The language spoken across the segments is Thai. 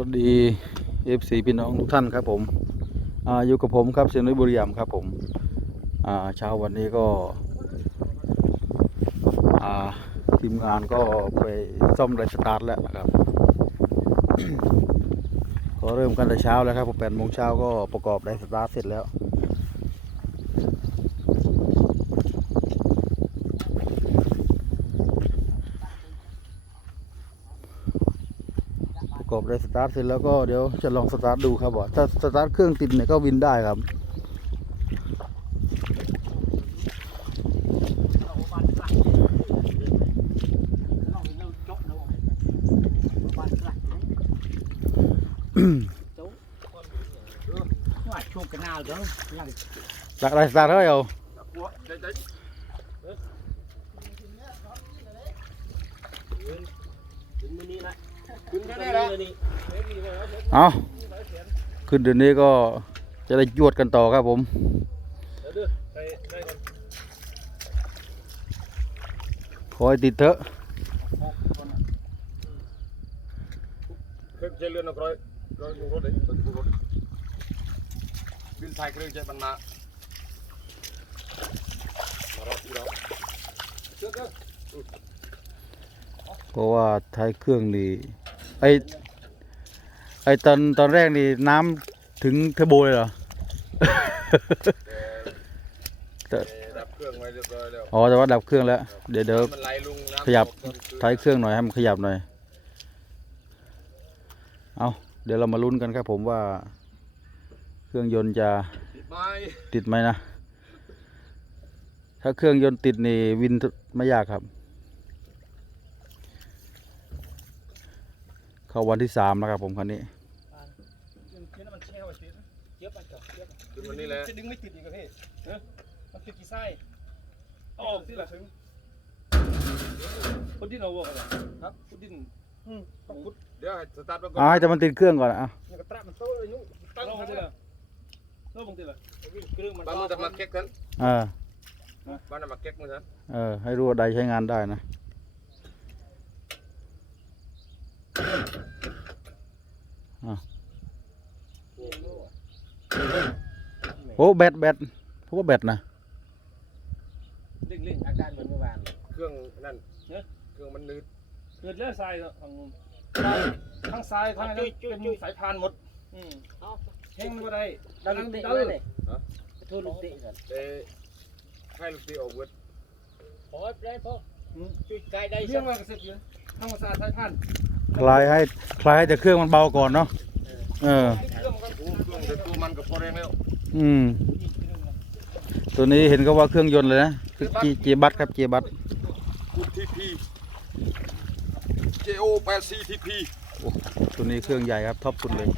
วัสดี FC พี่น้องทุกท่านครับผมออยู่กับผมครับเซนุยบุรียมครับผมเช้าวันนี้ก็ทีมงานก็ไปซ่อมไรสตาร์ทแล้วนะครับ ก็เริ่มกันแต่เช้าแล้วครับผมแปดโมงเช้าก็ประกอบไรสตาร์ทเสร็จแล้ว ประกอบได้สตาร์ทเสร็จแล้วก็เดี๋ยวจะลองสตาร์ทดูครับว่าถ้าสตาร์ทเครื่องติดเนี่ยก็วินได้ครับช่วงกันหนาวเด้อยังจากได้สตาร์ทเท่าไหร่เอาถึงมื้อนี้ละขึ้นก็ได้แล้ว เอาขึ้นเดือนนี้ก็จะได้ยวดกันต่อครับผมขอให้ติดเถอะเครื่องเรือนร้อยร้อยลงรเลยรถบินไทยเครื่องใช้มันมารอบที่เราเพราะว่าท้ายเครื่องนี่ ไอไอตอนตอนแรกนี่น้ำถึงเทอร์โบเลยเหรอแต่ดับเครื่องไว้เรียบร้อยแล้วอ๋อแต่ว่าดับเครื่องแล้ว เดี๋ยวเดี๋ยวมันไหลลงน้ำขยับออกตอนคืนท้ายเครื่องหน่อยให้มันขยับหน่อย เอาเดี๋ยวเรามาลุ้นกันครับผมว่า เครื่องยนต์จะไม่ติดไหมนะ ถ้าเครื่องยนต์ติดนี่วินไม่ยากครับ เข้าวันที่สามแล้วครับผมคันนี้มันแช่ไว้สิเยอะไปจ้ะเยอะขึ้นวันนี้แหละจะดึงไม่ติดอีกเหรอพี่เนอะมันติดกี่ไส้เอาออกสิล่ะถึงพุดดิ้นเอาออกเหรอครับพุดดิ้นอืมต้องพุดเดี๋ยวให้สตาร์ทไว้ก่อนอ่าให้แต่มันติดเครื่องก่อนอะเนี่ยกระตะมันโต้เลยนุ๊กตั้งมันสิล่ะโต้บางทีล่ะเครื่องมันบ้านมันจะมาเก๊กกันเออบ้านมันมาเก๊กมันกันเออให้รู้ว่าใดใช้งานได้นะ โอ้แบตแบตเพราะว่าแบตนะเร่งเร่งอาการเหมือนเมื่อวานเครื่องนั่นเอ๊ะเครื่องมันนืดเกิดเลือดทรายทางนู้นทั้งซ้ายทั้งนั้นเป็นสายพานหมดอืมแห้งก็ได้ดังเตะเลยทุนเตะกันแต่ให้ลูกตีออกเวิร์ดพอได้พอจุดไกลได้เรื่องว่าเสร็จเลยทำความสะอาดสายพาน คลายให้คลายให้แต่เครื่องมันเบาก่อนเนาะเออเครื่องมันก็โอ้เครื่องแต่ตัวมันกับพอแรงแล้วอืมตัวนี้เห็นก็ว่าเครื่องยนต์เลยนะคือจีเจบัตครับเจบัตกูทีพี JO 8 CTP ตัวนี้เครื่องใหญ่ครับท็อปสุดเลย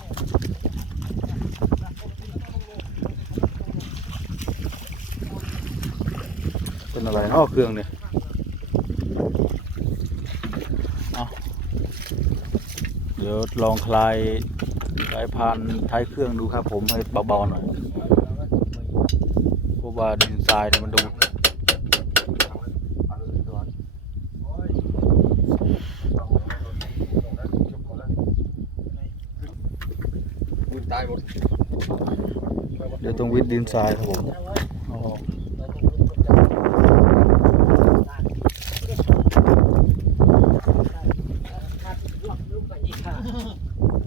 เป็นอะไรอ้อเครื่องเนี่ยเอาเดี๋ยวลองคลายสายพานท้ายเครื่องดูครับผมให้เบาๆหน่อยเพราะว่าดินทรายเนี่ยมันดูดเดี๋ยวต้องวิดดินทรายครับผมเอาออก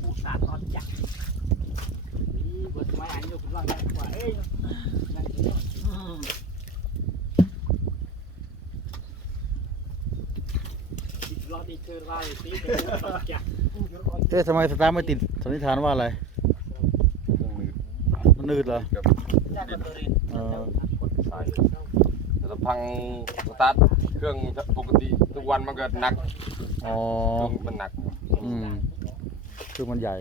ปูสาตอนจักนี่เปิดไม้อันนี้คุณว่าไงกว่าเอ้ยรอบนี้เธอว่า เลยสิเป็นตอนจักเอ๊ะทำไมสตาร์ทไม่ติดสันนิษฐานว่าอะไร มันนืดเหรอกับจักมันตัวเรียนเออสายแต่ถ้าพังสตาร์ทเครื่องปกติทุกวันมันก็หนักอ๋อเครื่องมันหนักอืมเครื่องมันใหญ่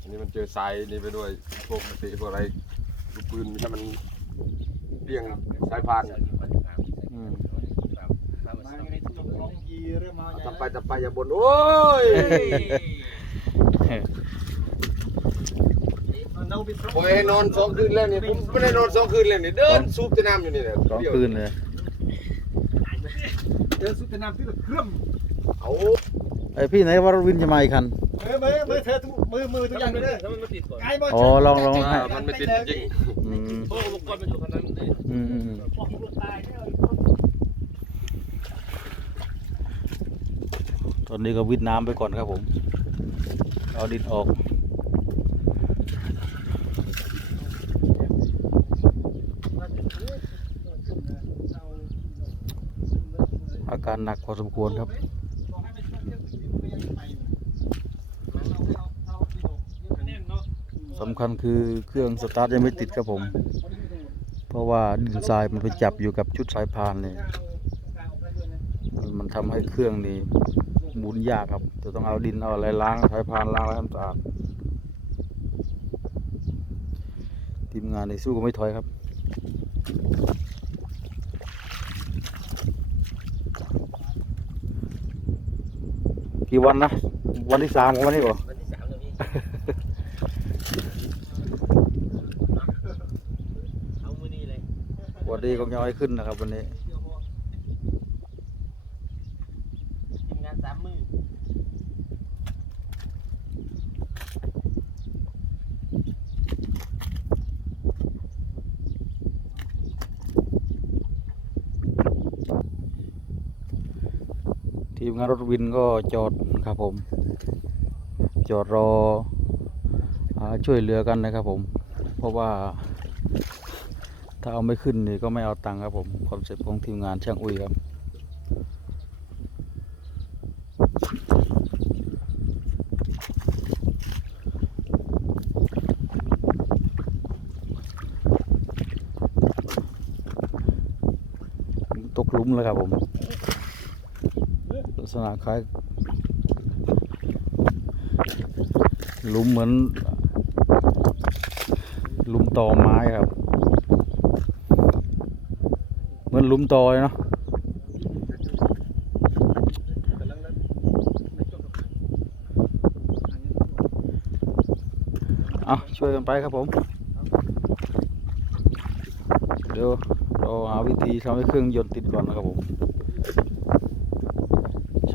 อันนี้มันเจอทรายนี่ไปด้วยพวกเตะพวกอะไรลูกปืนถ้ามันเลี่ยงสายพานอืม ทำไปทำไปอย่าบ่นโอ้ยปล่อยให้นอนสองคืนแล้วนี่ผมไม่ได้นอนสองคืนเลยนี่เดินสูบแต่น้ำอยู่นี่แหละสองเดี๋ยวคืนเลยเจอสุดแต่น้ำที่ละเครื่องเอาไอพี่ไหนว่ารถวินจะมาอีกคันมือมือมือเธอทุกมือมือทุกอย่างไปเลยถ้ามันไม่ติดก่อนไกลบ่อ๋อลองลองให้อ่ามันไม่ติดจริงอืมเพราะอุปกรณ์มันอยู่ขนาดนั้นเลยอืมอืมอืมพวกรถตายเนี่ย ตอนนี้ก็วิดน้ำไปก่อนครับผม เอาดินออก อาการหนักพอสมควรครับสำคัญคือเครื่องสตาร์ทยังไม่ติดครับผม เพราะว่าดินทรายมันไปจับอยู่กับชุดสายพานเนี่ยมันทำให้เครื่องนี่ หมุนยากครับ จะต้องเอาดินเอาอะไรล้างสายพานล้างอะไรให้มันสะอาดทีมงานในสู้ก็ไม่ถอยครับกี่วันนะวันที่สามของวันนี้บ่วันที่สามเลยพี่เอามือนี้เลยวันนี้ก็ยังไม่ขึ้นนะครับวันนี้ ทีมงานสามมือ ทีมงาน รถวินก็จอดครับผม จอดรออช่วยเหลือกันนะครับผม เพราะว่าถ้าเอาไม่ขึ้นนี่ก็ไม่เอาตังค์ครับผมคอนเซ็ปต์ของทีมงานช่างอุ้ยครับตกลุมแล้วครับผม ษณะคล้ายหลุมเหมือนหลุมตอไม้ครับ เหมือนหลุมตอเนาะเอาช่วยกันไปครับผม เดี๋ยวเราหาวิธีทำให้เครื่องยนต์ติดก่อนนะครับผม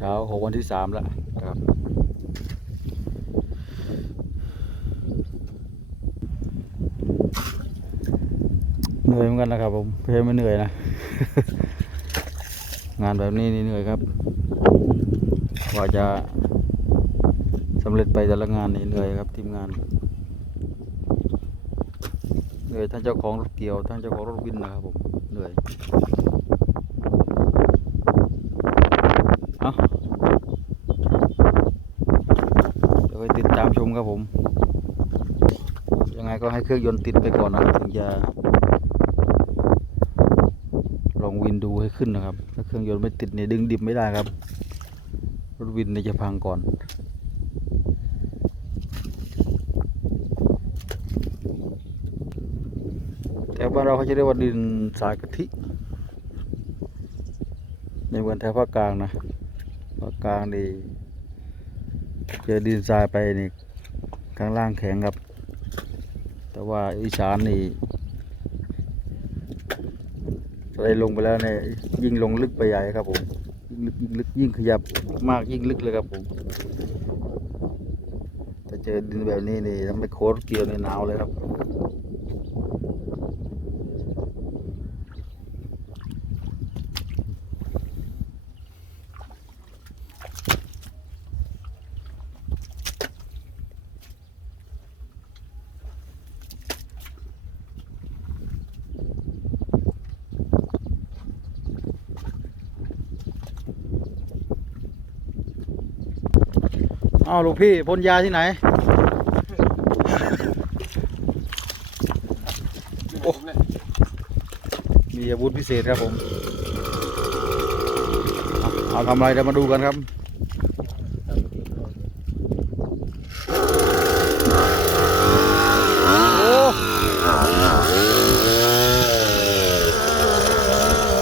ช้าของวันที่สามแล้วนะครับเหนื่อยเหมือนกันนะครับผมเพลไม่เหนื่อยนะ งานแบบนี้นี่เหนื่อยครับกว่าจะสำเร็จไปแต่ละงานนี่เหนื่อยครับทีมงานเหนื่อยทั้งเจ้าของรถเกี่ยวทั้งเจ้าของรถวินนะครับผมเหนื่อยเอา เดี๋ยวไปติดตามชม ครับผม ยังไงก็ให้เครื่องยนต์ติดไปก่อนนะถึงจะลองวินดูให้ขึ้นนะครับ ถ้าเครื่องยนต์ไม่ติดเนี่ยดึงดิบไม่ได้ครับ รถวินเนี่ยจะพังก่อนแต่บ้านเราเขาจะเรียกว่าดินสายกะทิ ในเหมือนแถวภาคกลางนะภาคกลางดีเจอดินทรายไปนี่ ข้างล่างแข็งครับ แต่ว่าอีสานนี่อะไรลงไปแล้วเนี่ยยิ่งลงลึกไปใหญ่ครับผมยิ่งลึกยิ่งลึกยิ่งขยับมากยิ่งลึกเลยครับผมถ้าเจอดินแบบนี้นี่ทำให้โคตรเกี่ยวในหนาวเลยครับ อ้าวลูกพี่พ่นยาที่ไหน โอ้ มีอาวุธพิเศษครับผม เอาทำอะไรเดี๋ยวมาดูกันครับ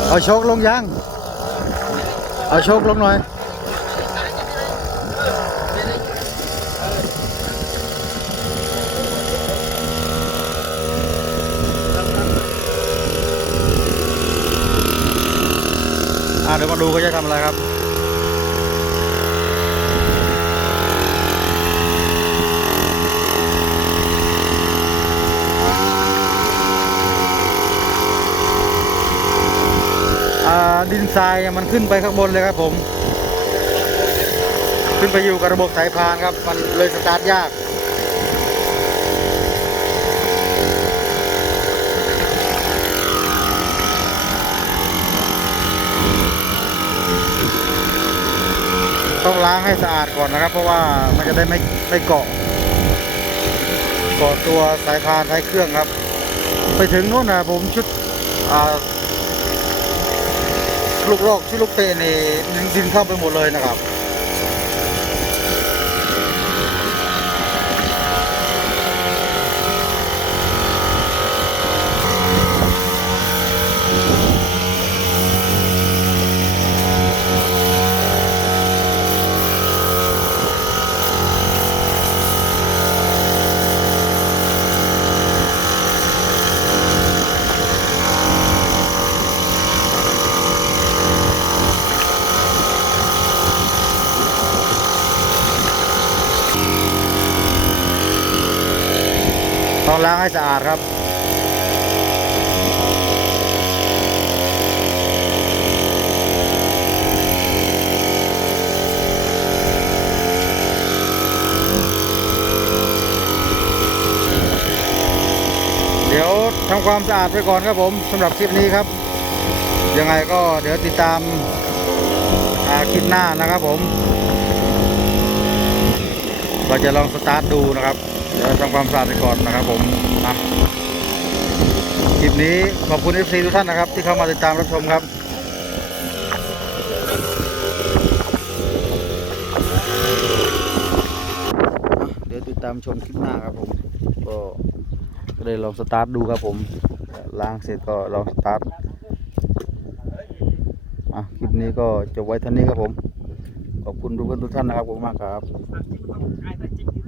เอาโชคลงยัง เอาโชคลงหน่อย เดี๋ยวมาดูเขาจะทำอะไรครับอ่าดินทรายมันขึ้นไปข้างบนเลยครับผม ขึ้นไปอยู่กับระบบสายพานครับ มันเลยสตาร์ทยาก ต้องล้างให้สะอาดก่อนนะครับ เพราะว่ามันจะได้ไม่ไม่เกาะเกาะตัวสายพานท้ายเครื่องครับ ไปถึงนู้นนะผมชุดลูกลอกชุดลูกเตะนี่ดินเข้าไปหมดเลยนะครับ ต้องล้างให้สะอาดครับ เดี๋ยวทำความสะอาดไปก่อนครับผมสำหรับคลิปนี้ครับ ยังไงก็เดี๋ยวติดตามาคลิปหน้านะครับผม เราจะลองสตาร์ทดูนะครับ ทำความสะอาดไปก่อนนะครับผมนะคลิปนี้ขอบคุณ FC ทุกท่านนะครับ ที่เข้ามาติดตามรับชมครับเดี๋ยวติดตามชมคลิปหน้าครับผมก็ก็เลยลองสตาร์ทดูครับผมล้างเสร็จก็ลองสตาร์ทอะคลิปนี้ก็จบไว้เท่านี้ครับผม ขอบคุณทุกคนทุกท่านนะครับขอบคุณมากครับ